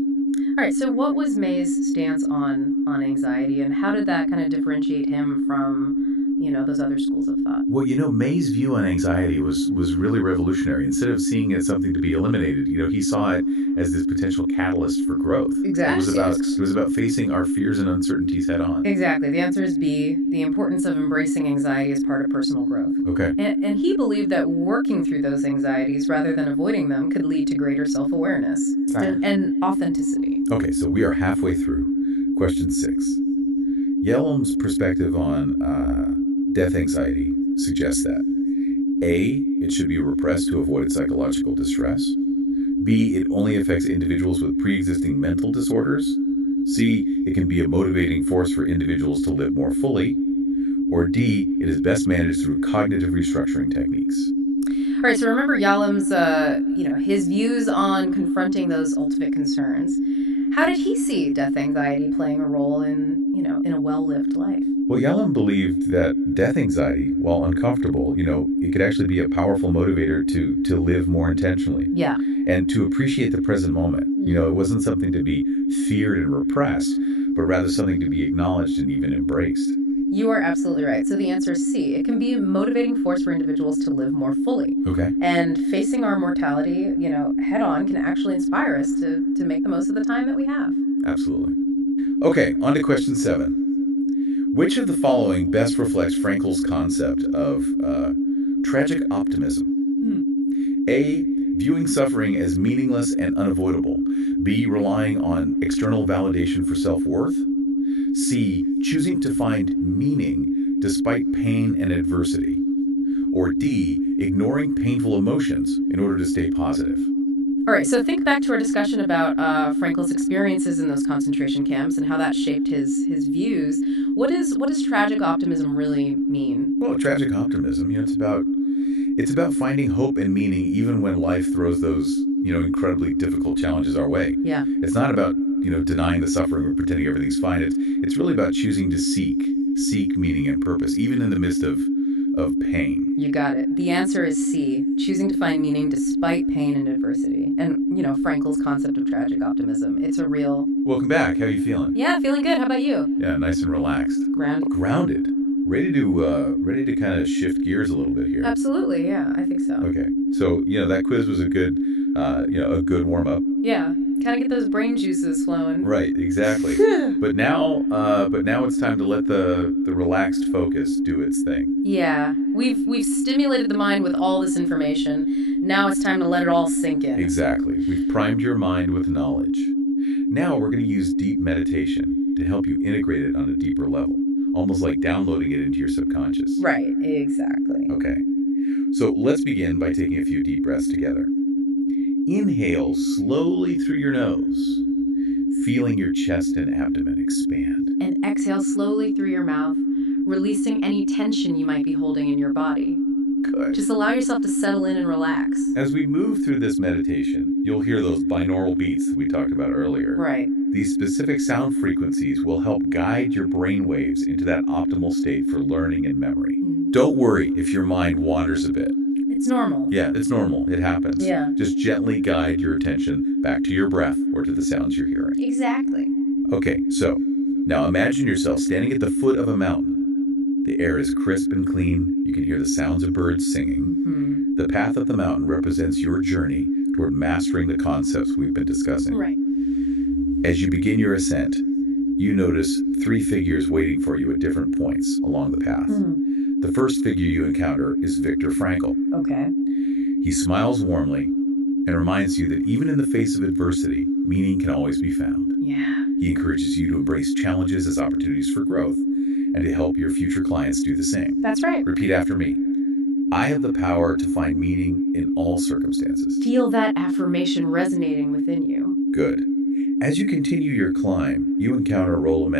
All right, so what was May's stance on anxiety, and how did that kind of differentiate him from, those other schools of thought. Well, May's view on anxiety was really revolutionary. Instead of seeing it as something to be eliminated, he saw it as this potential catalyst for growth. Exactly. It was about facing our fears and uncertainties head on. Exactly. The answer is B, the importance of embracing anxiety as part of personal growth. Okay. And he believed that working through those anxieties rather than avoiding them could lead to greater self-awareness and authenticity. Okay, so we are halfway through. Question 6. Yalom's perspective on death anxiety suggests that A, it should be repressed to avoid psychological distress. B, it only affects individuals with pre-existing mental disorders. C, it can be a motivating force for individuals to live more fully. Or D, it is best managed through cognitive restructuring techniques. All right, so remember Yalom's, his views on confronting those ultimate concerns. How did he see death anxiety playing a role in a well-lived life? Well, Yalom believed that death anxiety, while uncomfortable, it could actually be a powerful motivator to live more intentionally. Yeah. And to appreciate the present moment. It wasn't something to be feared and repressed, but rather something to be acknowledged and even embraced. You are absolutely right. So the answer is C. It can be a motivating force for individuals to live more fully. Okay. And facing our mortality, head on can actually inspire us to make the most of the time that we have. Absolutely. Okay, on to question 7. Which of the following best reflects Frankl's concept of tragic optimism? A, viewing suffering as meaningless and unavoidable. B, relying on external validation for self-worth. C, choosing to find meaning despite pain and adversity. Or D, ignoring painful emotions in order to stay positive. All right, so think back to our discussion about Frankl's experiences in those concentration camps and how that shaped his views. What does tragic optimism really mean? Well, tragic optimism, it's about finding hope and meaning even when life throws those, incredibly difficult challenges our way. Yeah. It's not about, denying the suffering or pretending everything's fine. It's really about choosing to seek meaning and purpose, even in the midst of pain. You got it. The answer is C, choosing to find meaning despite pain and adversity. And, Frankl's concept of tragic optimism. It's a real... Welcome back. How are you feeling? Yeah, feeling good. How about you? Yeah, nice and relaxed. Grounded. Ready to kind of shift gears a little bit here. Absolutely, yeah, I think so. Okay. So, that quiz was a good warm-up. Yeah, kind of get those brain juices flowing. Right, exactly. But now it's time to let the relaxed focus do its thing. Yeah, we've stimulated the mind with all this information. Now it's time to let it all sink in. Exactly. We've primed your mind with knowledge. Now we're going to use deep meditation to help you integrate it on a deeper level, almost like downloading it into your subconscious. Right, exactly. Okay. So let's begin by taking a few deep breaths together. Inhale slowly through your nose, feeling your chest and abdomen expand. And exhale slowly through your mouth, releasing any tension you might be holding in your body. Good. Just allow yourself to settle in and relax. As we move through this meditation, you'll hear those binaural beats that we talked about earlier. Right. These specific sound frequencies will help guide your brain waves into that optimal state for learning and memory. Don't worry if your mind wanders a bit. It's normal. Yeah, it's normal. It happens. Yeah. Just gently guide your attention back to your breath or to the sounds you're hearing. Exactly. Okay, so now imagine yourself standing at the foot of a mountain. The air is crisp and clean. You can hear the sounds of birds singing. Mm-hmm. The path up the mountain represents your journey toward mastering the concepts we've been discussing. Right. As you begin your ascent, you notice 3 figures waiting for you at different points along the path. The first figure you encounter is Viktor Frankl. Okay. He smiles warmly and reminds you that even in the face of adversity, meaning can always be found. Yeah. He encourages you to embrace challenges as opportunities for growth and to help your future clients do the same. That's right. Repeat after me. I have the power to find meaning in all circumstances. Feel that affirmation resonating within you. Good. As you continue your climb, you encounter Rollo.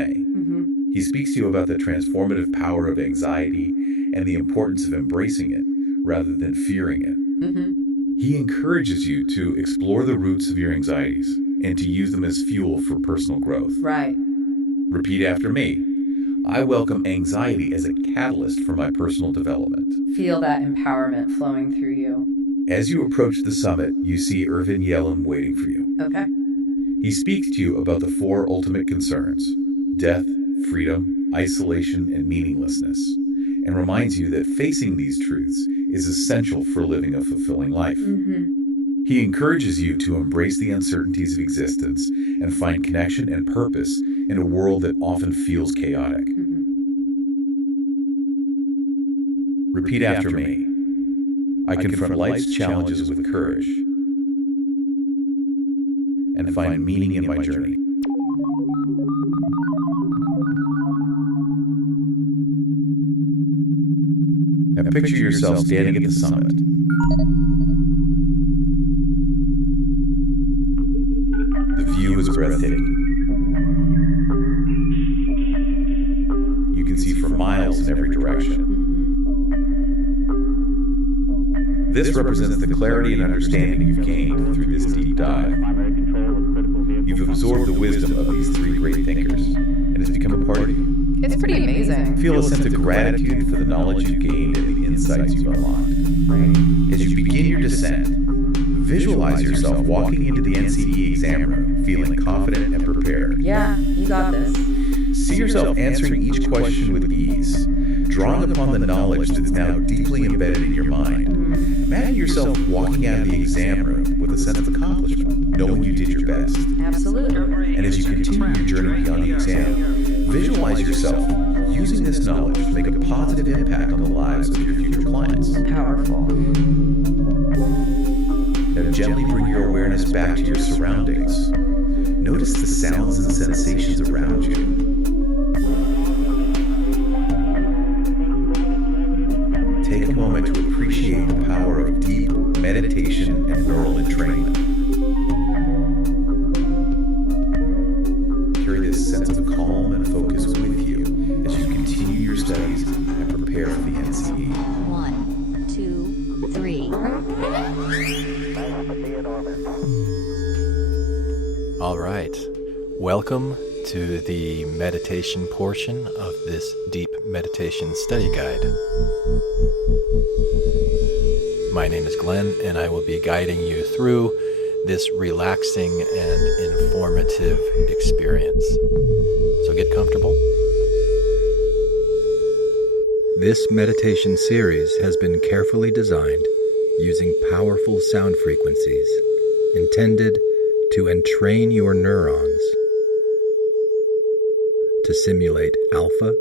He speaks to you about the transformative power of anxiety and the importance of embracing it rather than fearing it. He encourages you to explore the roots of your anxieties and to use them as fuel for personal growth. Right. Repeat after me. I welcome anxiety as a catalyst for my personal development. Feel that empowerment flowing through you. As you approach the summit, you see Irvin Yalom waiting for you. Okay. He speaks to you about the 4 ultimate concerns: death, freedom, isolation, and meaninglessness. and reminds you that facing these truths is essential for living a fulfilling life. He encourages you to embrace the uncertainties of existence and find connection and purpose in a world that often feels chaotic. Repeat after me. I confront life's challenges with courage and find meaning in my journey. And picture yourself standing at the summit. The view is breathtaking. You can see for miles in every direction. This represents the clarity and understanding you've gained through this deep dive. You've absorbed the wisdom of these three great thinkers, and it's become a part of you. It's pretty amazing. Feel a sense of gratitude for the knowledge you've gained and the insights you've unlocked. As you begin your descent, visualize yourself walking into the NCE exam room, feeling confident and prepared. Yeah, you got this. See yourself answering each question with ease, drawing upon the knowledge that's now deeply embedded in your mind. Imagine yourself walking out of the exam room with a sense of accomplishment, knowing you did your best. Absolutely. And as you continue your journey beyond the exam, visualize yourself using this knowledge to make a positive impact on the lives of your future clients. Powerful. Now gently bring your awareness back to your surroundings. Notice the sounds and sensations around you. Take a moment to appreciate the power of deep meditation and neural entrainment. Carry this sense of calm and focus with you as you continue your studies and prepare for the NCE. 1, 2, 3. All right. Welcome to the meditation portion of this deep meditation study guide. My name is Glenn, and I will be guiding you through this relaxing and informative experience. So get comfortable. This meditation series has been carefully designed using powerful sound frequencies intended to entrain your neurons to simulate alpha,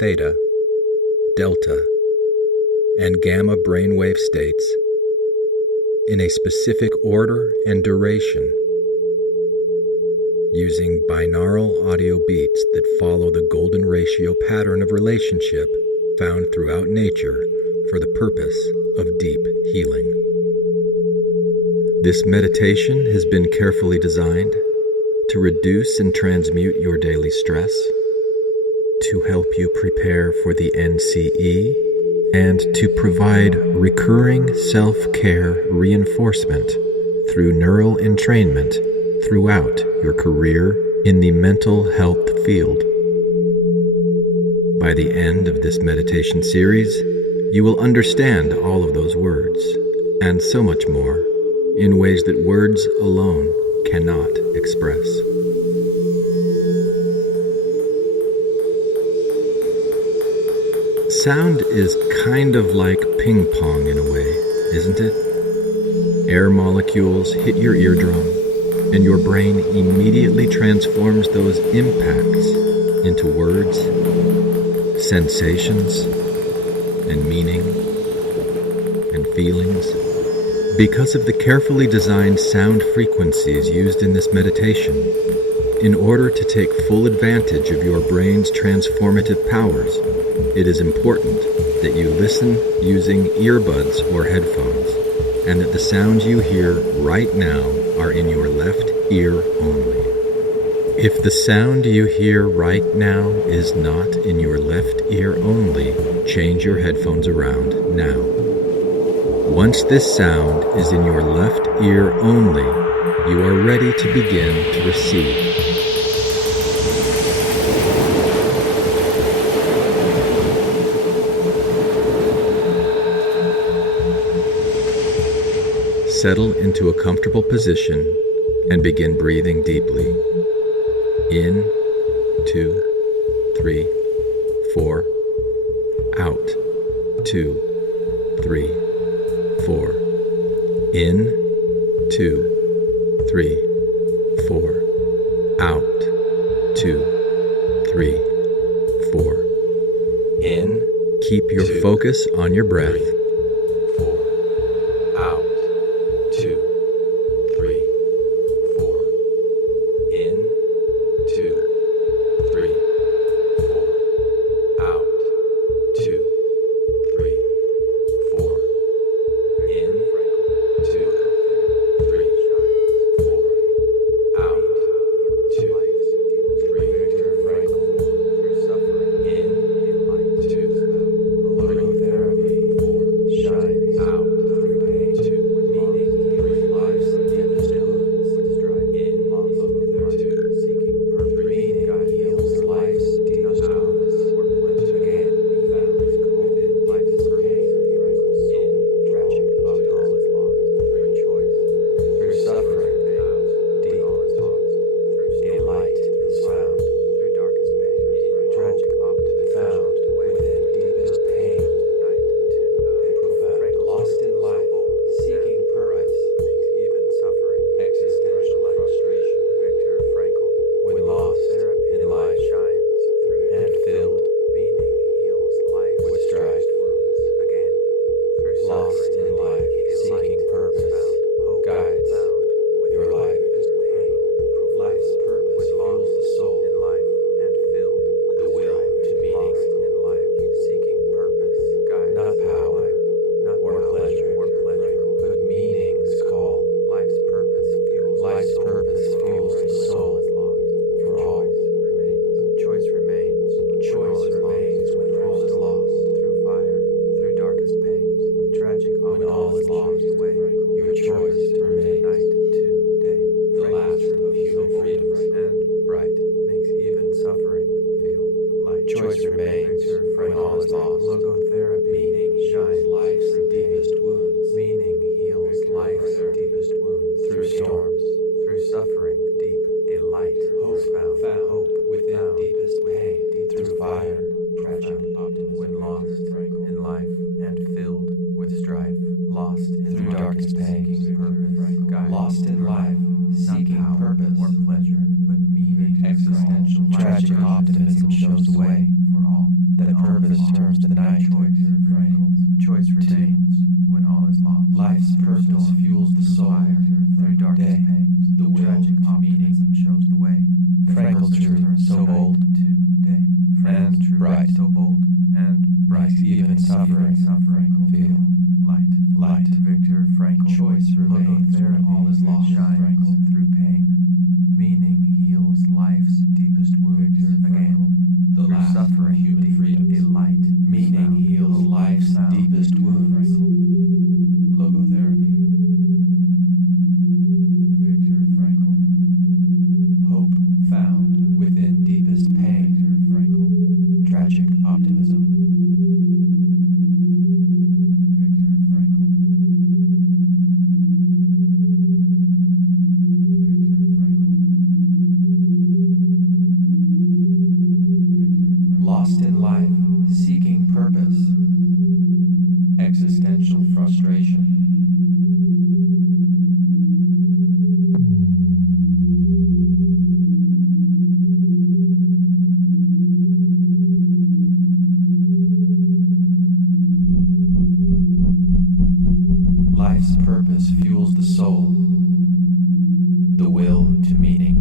theta, delta, and gamma brainwave states in a specific order and duration, using binaural audio beats that follow the golden ratio pattern of relationship found throughout nature for the purpose of deep healing. This meditation has been carefully designed to reduce and transmute your daily stress, to help you prepare for the NCE, and to provide recurring self-care reinforcement through neural entrainment throughout your career in the mental health field. By the end of this meditation series, you will understand all of those words, and so much more, in ways that words alone cannot express. Sound is kind of like ping pong in a way, isn't it? Air molecules hit your eardrum, and your brain immediately transforms those impacts into words, sensations, and meaning, and feelings. Because of the carefully designed sound frequencies used in this meditation, in order to take full advantage of your brain's transformative powers, it is important that you listen using earbuds or headphones, and that the sounds you hear right now are in your left ear only. If the sound you hear right now is not in your left ear only, change your headphones around now. Once this sound is in your left ear only, you are ready to begin to receive. Settle into a comfortable position and begin breathing deeply. In, 2, 3, 4. 2, 3, 4. In, 2, 3, 4. Out, 2, 3, 4. In. Keep your focus on your breath. 4. Out, 2, 3, 4. In, 2, 3, 4. Out, 2, 3, 4. In, 2, 3, 4. Out, 2, 3. Viktor Frankl. In, 2, 3. Therapy. Shines out through pain. 2. Meaning. 3. Life's deepest wounds. In, 2. Seeking purpose. Meaning. Heals life's deepest wounds. Again, found within life's pain. In, tragic. All is lost. Through choice. Through suffering. Deep. Through a light is found. Through darkest pain. Tragic. Found within deepest pain. Profound. Lost in life. Seeking purpose. Makes even suffering. Existential frustration. Viktor Frankl. When lost in life shines through and filled. Meaning heals life with strife. Wounds again. Through lost in life. Seeking purpose. Guides your life. Pain. Life's purpose fuels the soul in life and filled the will to meaning in life. Seeking purpose. Guides not power, not or pleasure, but meanings call. Life's purpose fuels the soul. For all choice remains when all is lost. Through fire, through darkest pains, tragic when all is lost. Your choice remains night to day. The last of human freedoms and bright makes even suffering feel light. Choice remains when all is lost. Logotherapy meaning shines life's deepest wounds. Meaning heals life's deepest wounds. Through storms, through suffering deep, a light found hope within deepest pain. Through fire, tragic optimism when lost in life and filled with strife. Lost through darkest pain, lost in life, seeking purpose or pleasure, but meaning existential. Tragic optimism shows the way for all. That purpose turns to night. Choice remains when all is lost. Life's purpose fuels the soul through darkest pains. The will tragic optimism shows the way. Frankl's truth, so bold and bright, so bold and bright. Even suffering, feel light. Viktor Frankl. Choice remains when all is lost. Shines through pain. Meaning heals life's deepest wounds. Again, the last suffering, human freedom, a light. Meaning heals life's deepest wounds. Logotherapy. Viktor Frankl. Hope found within deepest pain. Viktor Frankl. Tragic optimism. Viktor Frankl. Viktor Frankl. Lost in life, seeking purpose. Existential frustration. Life's purpose fuels the soul, the will to meaning.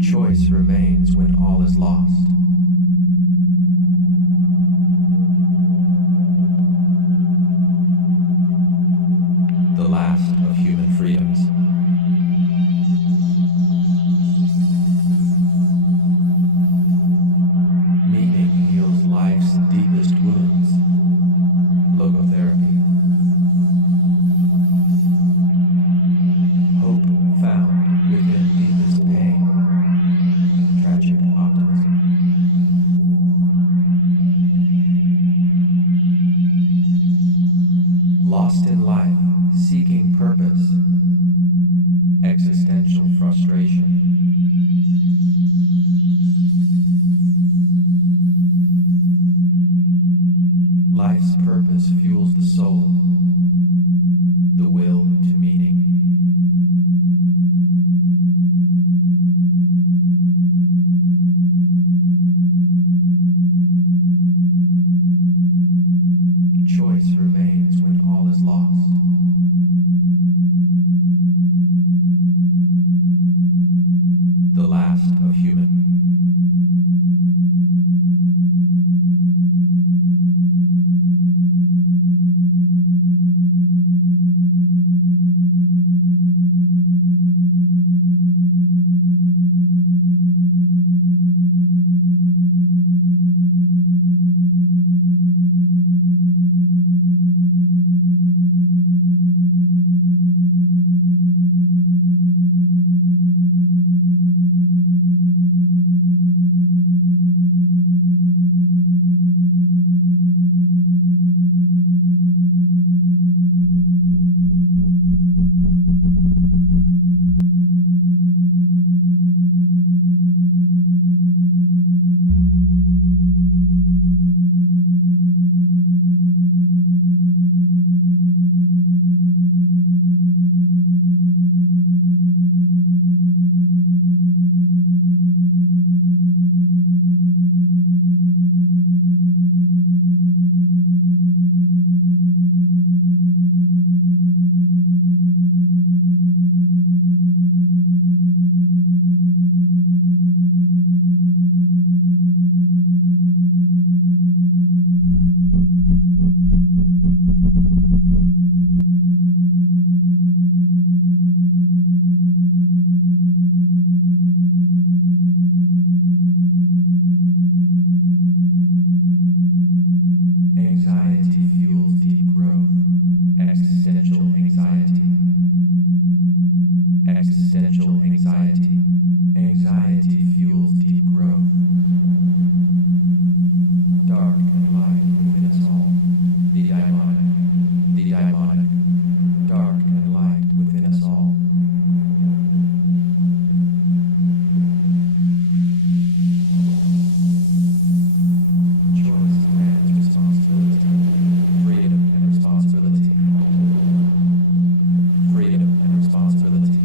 Choice remains when all is lost. The last of human freedoms. Meaning heals life's deepest wounds. Logotherapy. Hope found within deepest pain. Tragic optimism. lost in life, seeking purpose, existential frustration. Life's purpose fuels the soul, the will to meaning. Choice remains when all is lost. The last of human. Anxiety fuels deep growth. Existential anxiety. Existential anxiety. Anxiety fuels deep growth. Dark and light within us all. The daimonic. The daimonic. Dark and light within us all. Choice demands responsibility. Freedom and responsibility. Freedom and responsibility.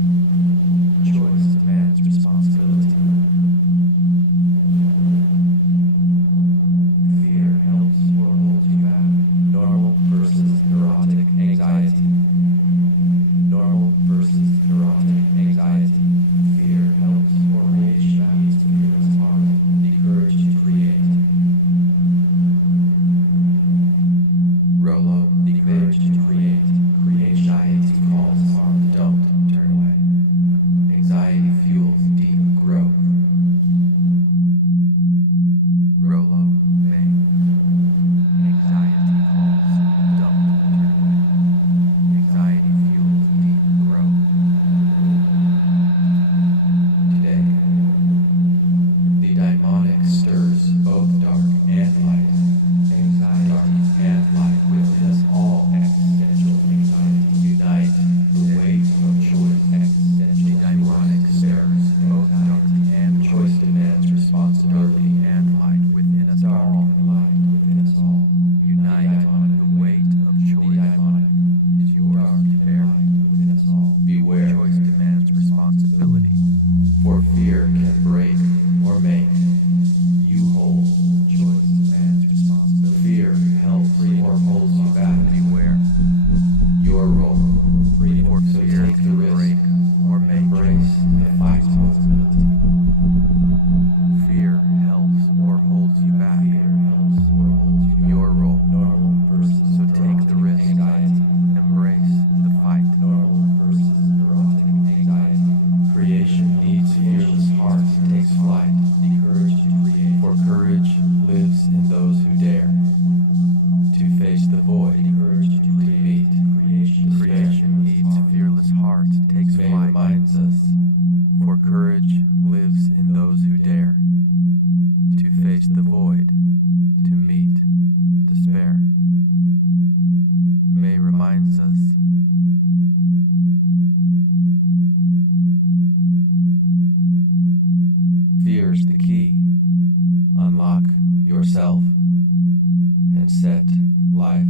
Choice demands responsibility. Fear helps or holds you back. Normal versus neurotic anxiety. Normal versus neurotic anxiety. Fear helps or holds you back. Fearless heart. The courage to create. Rollo, the courage to create. Anxiety calls hard. Don't turn away. Anxiety fuels deep growth. Rollo, bang. Anxiety calls. Don't turn away. Anxiety fuels deep growth. Today, the daimonic stirs both dark and light. Anxiety, dark and light within us all. Existential anxiety unite the weight of choice. Existential daimonic stirs both dark and choice demands responsibility and light within us all. Light within us all. Unite the weight of choice. The daimonic is yours to bear. Light within us all. Beware. Choice demands responsibility. For fear can break or make you whole. Choice demands responsibility. Fear helps or holds you back. Beware. Your role. Freedom or fear take the risk or make embrace the fight. Responsibility. Fear helps or holds you back. Fear helps or holds you back. Your role. Normal versus so take the risk. Anxiety. Embrace the fight. Normal versus neurotic anxiety. Creation needs fearless hearts. Takes flight. The courage to create. For courage lives in those who dare to face the void. reminds us. Fear's the key. Unlock yourself and set life.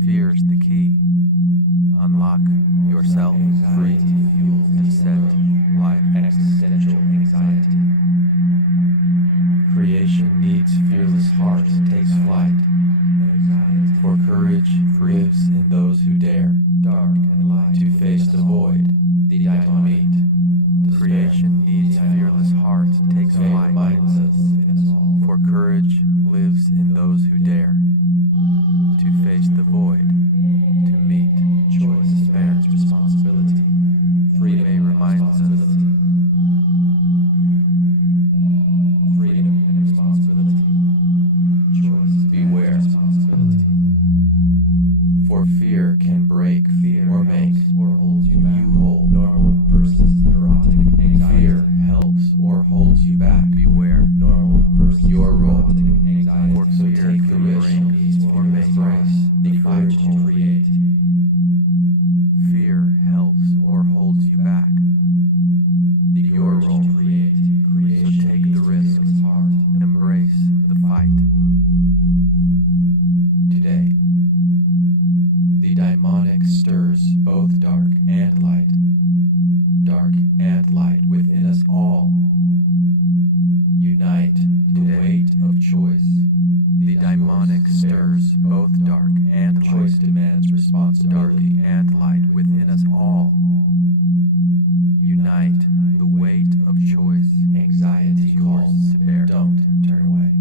Fear's the key. Unlock yourself free and set life. Existential anxiety. Creation needs fearless heart, takes flight. For courage lives in those who dare, dark and light, to face the void, the dynamite. Creation needs fearless heart, takes flight. Reminds us, for courage lives in those who dare, to face the void, to meet. Choice demands responsibility. Freedom reminds us. Freedom and responsibility. Choice. Beware. Responsibility. For fear can break or make or hold you back. You hold normal versus neurotic anxiety. Fear helps or holds you back. Beware. Normal versus your role. Anxiety. For so take the risk or embrace the courage to create. Fear helps or holds you back. Your role to create. So take the risk. Embrace the fight. Today, the daimonic stirs both dark and light. Dark and light within us all. Unite the weight of choice. The daimonic stirs both dark and light. Choice demands responsibility. Dark and light within us all. Unite the weight of choice. Anxiety calls to bear. Don't turn away.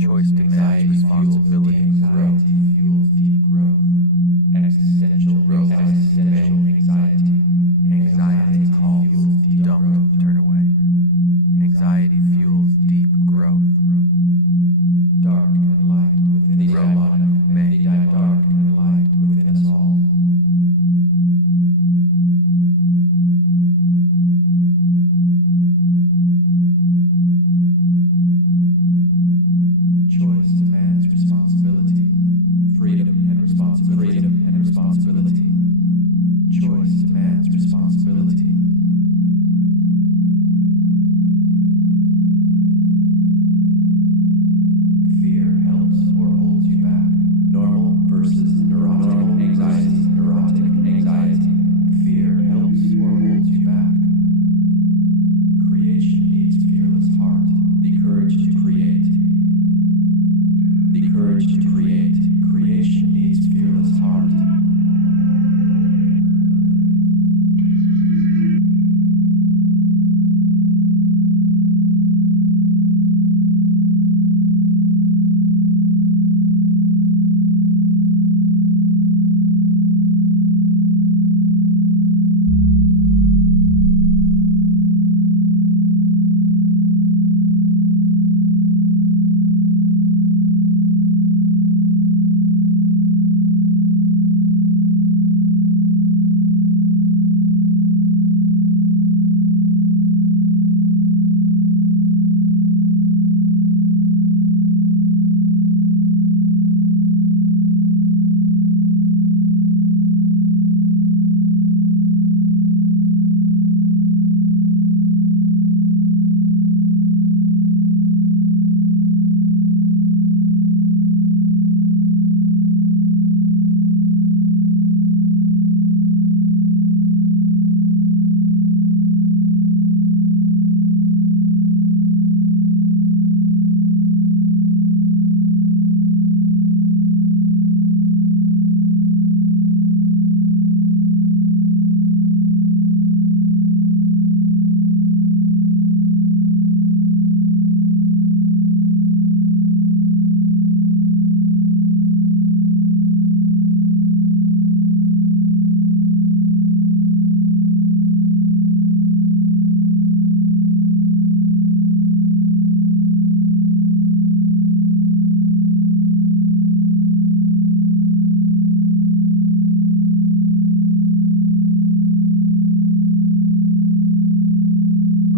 Choice demands responsibility. Growth fuels deep growth. Existential growth. Existential anxiety. Anxiety calls. Don't turn away. Anxiety fuels deep growth. Dark and light within the demonic may. Dark and light within us all. Choice demands responsibility. Freedom and responsibility. Freedom and responsibility. Choice demands responsibility. Fear helps or holds you back. Normal versus neurotic anxiety. Neurotic anxiety. Fear helps or holds you back. Creation needs fearless heart, the courage to create. The courage to create. Creation needs fearless heart.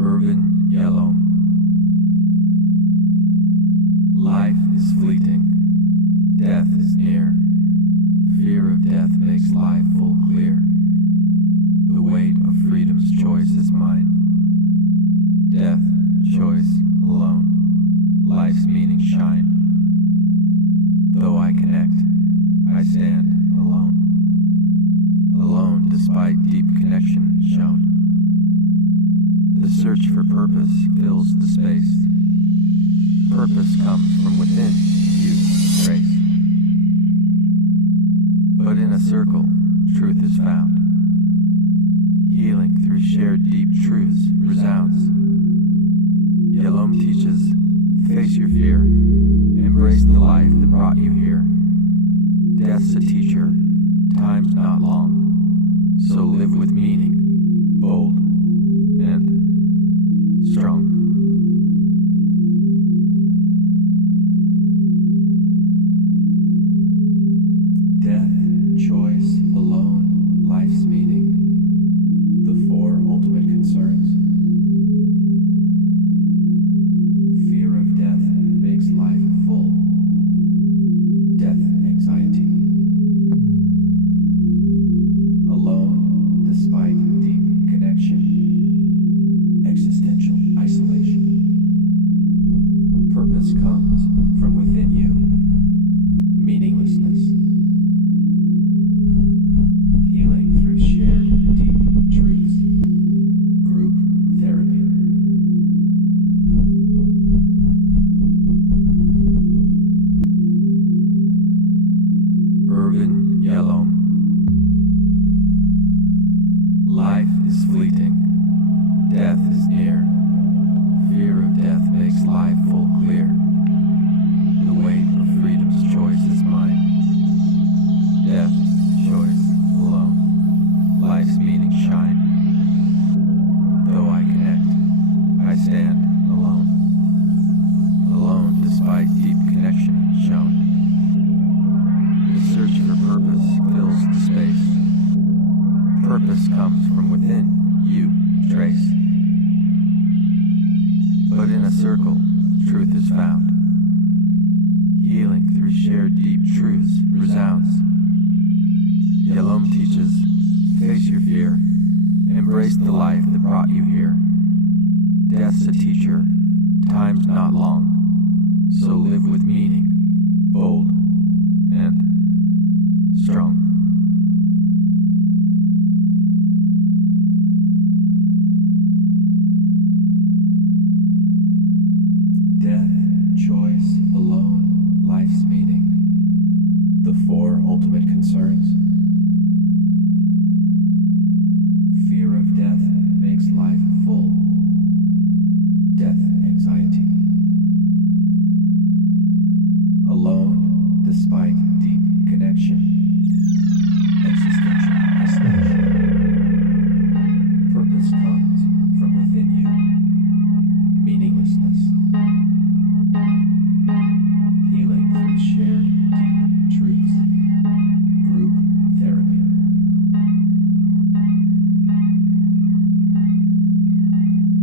Irvin, Yalom. Life is fleeting. Death is near. Fear of death makes life full clear. The weight of freedom's choice is mine. Death, choice, alone. Life's meaning shine. Though I connect, I stand alone. Alone despite deep connection shown. The search for purpose fills the space. Purpose comes from within, you trace. But in a circle, truth is found. Healing through shared deep truths resounds. Yalom teaches, face your fear, embrace the life that brought you here. Death's a teacher, time's not long, so live with meaning, bold and strong. Death, choice, alone, life's meaning, the four ultimate concerns. Fear of death makes life full. Death anxiety. Alone despite deep connection. Existential isolation. Purpose comes from within you. Meaninglessness. Healing through shared deep truths. Group therapy. Irvin, Yalom. Life is fleeting. Death is near. Fear of death makes life full clear. The weight of freedom's choice is mine. Death, choice, alone. Life's meaning shine. Though I connect, I stand alone. Alone despite deep connection shown. The search for purpose fills the space. Purpose comes from within, you trace. But in a circle, truth is found. Healing through shared deep truths resounds. Yalom teaches, face your fear, embrace the life that brought you here. Death's a teacher, time's not long, so live with meaning, bold and strong. Death, choice, alone, life's meaning, the four ultimate concerns. Fear of death makes life full. Death anxiety. Alone despite deep connection. Existential isolation. Purpose comes from within you. Meaninglessness. Healing through shared deep truths. Group therapy.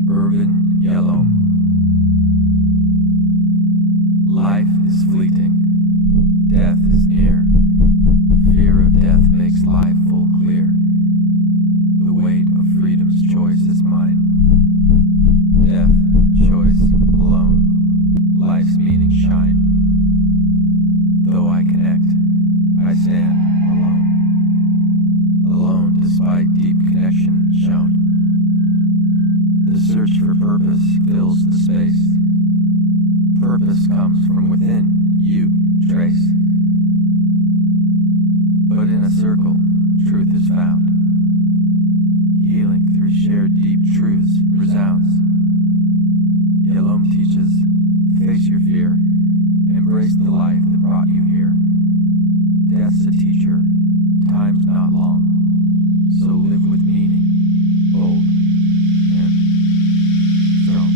Irvin, Yalom. Life is fleeting. Death is near. Fear of death makes life full clear. The weight of freedom's choice is mine. Death, choice, alone. Life's meaning shine. Though I connect, I stand alone. Alone despite deep connection shown. The search for purpose fills the space. Purpose comes from within, you trace. But in a circle, truth is found. Healing through shared deep truths resounds. Yalom teaches, face your fear, embrace the life that brought you here. Death's a teacher, time's not long, so live with meaning, bold and strong.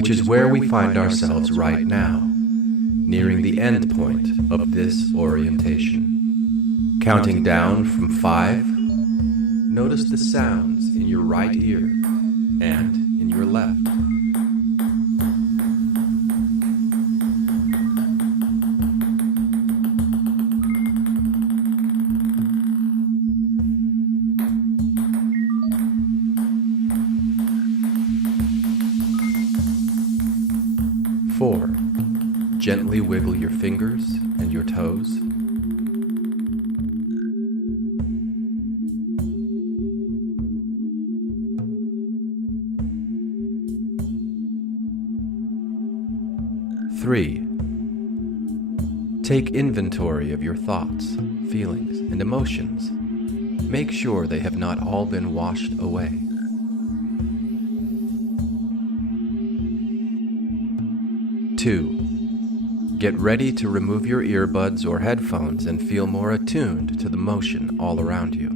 which is where we find ourselves right now, nearing the end point of this orientation. Counting down from 5, notice the sounds in your right ear and in your left. 4. Gently wiggle your fingers and your toes. 3. Take inventory of your thoughts, feelings, and emotions. Make sure they have not all been washed away. 2. Get ready to remove your earbuds or headphones and feel more attuned to the motion all around you.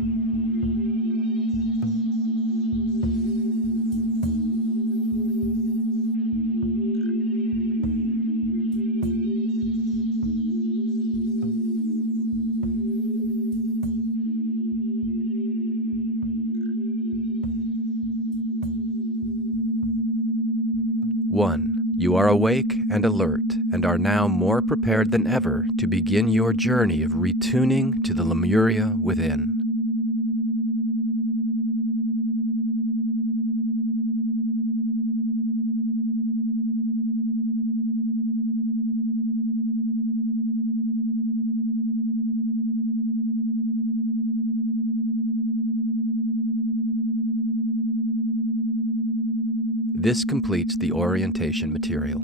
1. You are awake and alert and are now more prepared than ever to begin your journey of retuning to the Lemuria within. This completes the orientation material.